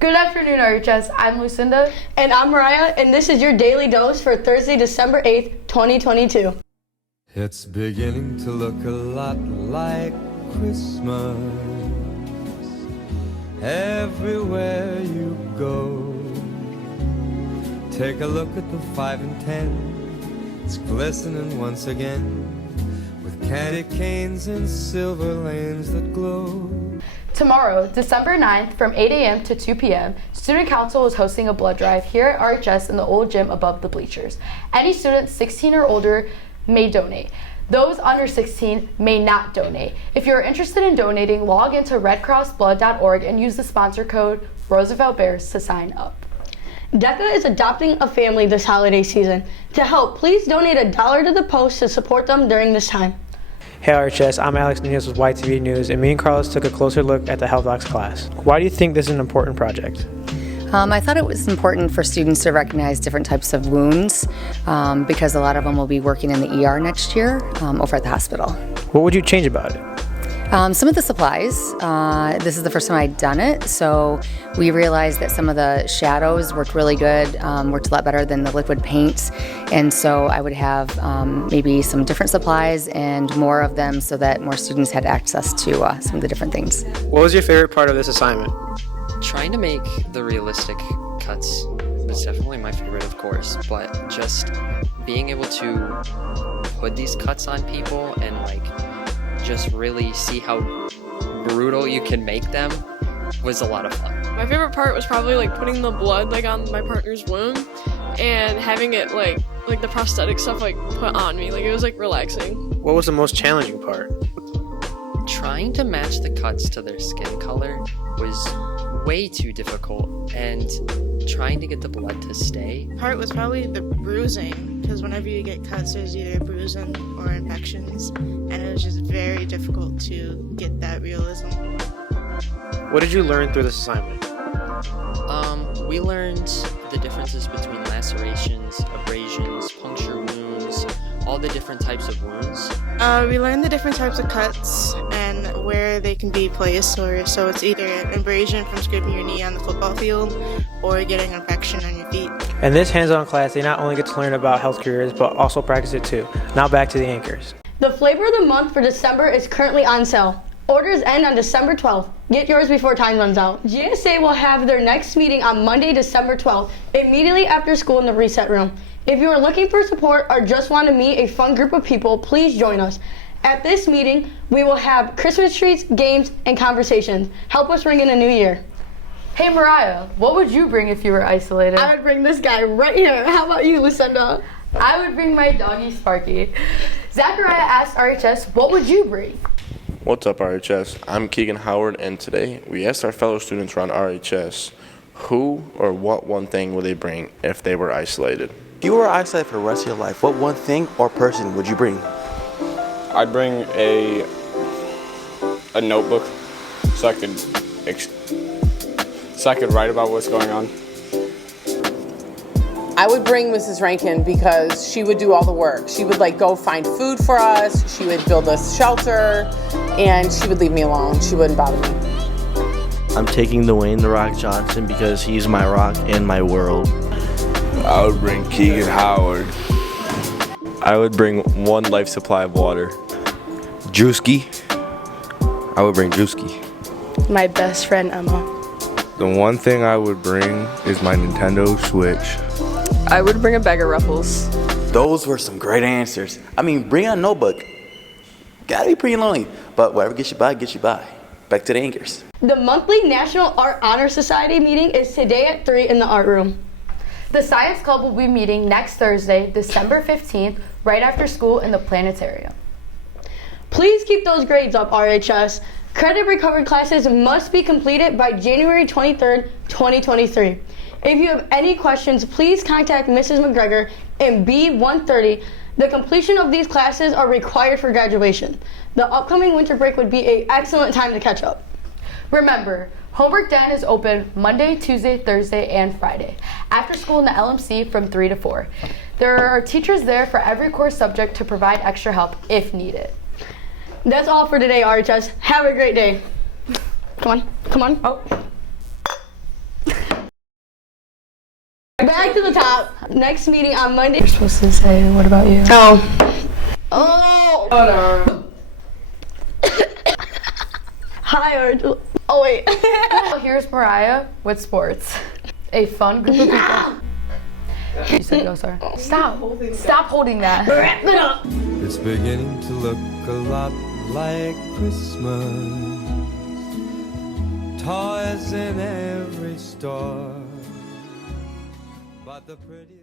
Good afternoon, RHS. I'm Lucinda. And I'm Mariah, and this is your daily dose for Thursday, December 8th, 2022. It's beginning to look a lot like Christmas everywhere you go. Take a look at the 5 and 10. It's glistening once again with candy canes and silver lanes that glow. Tomorrow, December 9th, from 8 a.m. to 2 p.m., Student Council is hosting a blood drive here at RHS in the old gym above the bleachers. Any student 16 or older may donate. Those under 16 may not donate. If you're interested in donating, log into redcrossblood.org and use the sponsor code Roosevelt Bears to sign up. DECA is adopting a family this holiday season. To help, please donate $1 to the post to support them during this time. Hey RHS, I'm Alex Nunez with YTV News, and me and Carlos took a closer look at the Health Docs class. Why do you think this is an important project? I thought it was important for students to recognize different types of wounds because a lot of them will be working in the ER next year over at the hospital. What would you change about it? Some of the supplies, this is the first time I'd done it, so we realized that some of the shadows worked really good, worked a lot better than the liquid paints, and so I would have maybe some different supplies and more of them so that more students had access to some of the different things. What was your favorite part of this assignment? Trying to make the realistic cuts was definitely my favorite, of course, but just being able to put these cuts on people and just really see how brutal you can make them was a lot of fun. My favorite part was probably putting the blood on my partner's wound and having it the prosthetic stuff put on me. It was relaxing. What was the most challenging part? Trying to match the cuts to their skin color was way too difficult, and trying to get the blood to stay. Part was probably the bruising, because whenever you get cuts, there's either bruising or infections, and it was just very difficult to get that realism. What did you learn through this assignment? We learned the differences between lacerations, abrasions, puncture wounds, all the different types of wounds. We learned the different types of cuts and where they can be placed, so it's either an abrasion from scraping your knee on the football field or getting an infection on your feet. In this hands-on class, they not only get to learn about health careers, but also practice it too. Now back to the anchors. The flavor of the month for December is currently on sale. Orders end on December 12th. Get yours before time runs out. GSA will have their next meeting on Monday, December 12th, immediately after school in the reset room. If you are looking for support or just want to meet a fun group of people, please join us. At this meeting, we will have Christmas trees, games, and conversations. Help us ring in a new year. Hey Mariah, what would you bring if you were isolated? I would bring this guy right here. How about you, Lucinda? I would bring my doggy Sparky. Zachariah asked RHS, what would you bring? What's up, RHS? I'm Keegan Howard, and today we asked our fellow students around RHS who or what one thing would they bring if they were isolated. If you were isolated for the rest of your life, what one thing or person would you bring? I'd bring a notebook so I could write about what's going on. I would bring Mrs. Rankin because she would do all the work. She would go find food for us, she would build us shelter, and she would leave me alone. She wouldn't bother me. I'm taking Dwayne "The Rock" Johnson because he's my rock and my world. I would bring Keegan Howard. I would bring one life supply of water. Drewski. I would bring Drewski. My best friend, Emma. The one thing I would bring is my Nintendo Switch. I would bring a bag of Ruffles. Those were some great answers. Bring a notebook. Gotta be pretty lonely, but whatever gets you by, gets you by. Back to the anchors. The monthly National Art Honor Society meeting is today at 3 in the art room. The Science Club will be meeting next Thursday, December 15th, right after school in the planetarium. Please keep those grades up, RHS. Credit recovery classes must be completed by January 23rd, 2023. If you have any questions, please contact Mrs. McGregor in B130. The completion of these classes are required for graduation. The upcoming winter break would be an excellent time to catch up. Remember, Homework Den is open Monday, Tuesday, Thursday, and Friday. After school in the LMC from 3 to 4. There are teachers there for every core subject to provide extra help if needed. That's all for today, RHS. Have a great day. Come on. Oh. Back to the top. Next meeting on Monday. You're supposed to say, what about you? Oh. Hi, Arjun. Oh, wait. Here's Mariah with sports. A fun group of people. You said go, sir. Stop. Stop holding that. Wrap it up. It's beginning to look a lot like Christmas. Toys in every store. But the prettiest